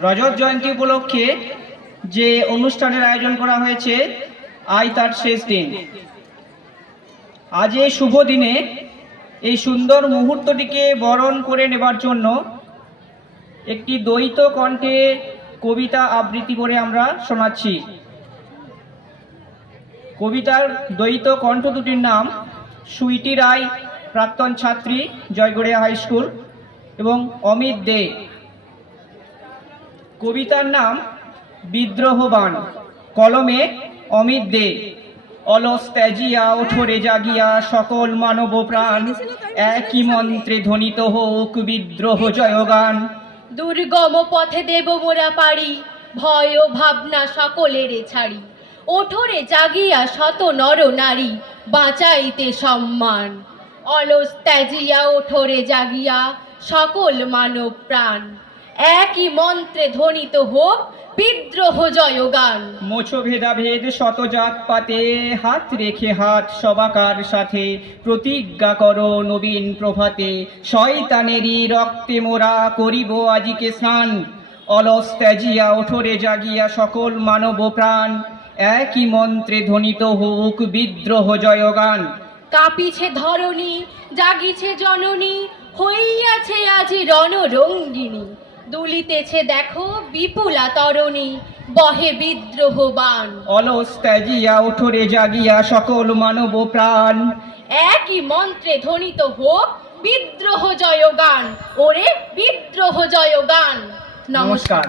রজত জয়ন্তী উপলক্ষে যে অনুষ্ঠানের আয়োজন করা হয়েছে, আজ তার শেষ দিন। আজ এই শুভ দিনে এই সুন্দর মুহূর্তটিকে বরণ করে নেবার জন্য একটি দ্বৈত কণ্ঠে কবিতা আবৃত্তি করে আমরা শোনাচ্ছি। কবিতার দ্বৈত কণ্ঠ দুটির নাম সুইটি রায়, প্রাক্তন ছাত্রী, জয়গড়িয়া হাই স্কুল, এবং অমিত দে। কবিতার নাম বিদ্রোহবান, কলমে অমিত দে। অলস ত্যাজিয়া ওঠরে জাগিয়া সকল মানব প্রাণ, একই মন্ত্রে ধ্বনিত হোক বিদ্রোহ জয়গান। দুর্গম পথে দেব মোরা পারি, ভয় ও ভাবনা সকলেরে ছাড়ি। ওঠরে জাগিয়া শত নর নারী, বাঁচাইতে সম্মান। অলস ত্যাজিয়া ওঠরে জাগিয়া সকল মানব প্রাণ, একই মন্ত্রে ধ্বনিত হোক বিদ্রোহ জয়গান। মোছো ভেদাভেদ শত জাত পাতে, হাত রেখে হাত সবাকার সাথে, প্রতিজ্ঞা করো নবীন প্রভাতে, শয়তানেরই রক্তে মোরা করিব আজিকে স্নান। অলস ত্যাজিয়া ওঠরে জাগিয়া সকল মানব প্রাণ, একই মন্ত্রে ধ্বনিত হোক বিদ্রোহ জয়গান। কাঁপিছে ধরণী, জাগিছে জননী, হইয়াছে আজি রণরঙ্গিনী। দুলিতেছে দেখো বিপুলা তরণী, বহে বিদ্রোহ বান। অলস ত্যাজিয়া ওঠরে জাগিয়া সকল মানব প্রাণ, একই মন্ত্রে ধ্বনিত হোক বিদ্রোহ জয়গান। ওরে বিদ্রোহ জয়গান। নমস্কার।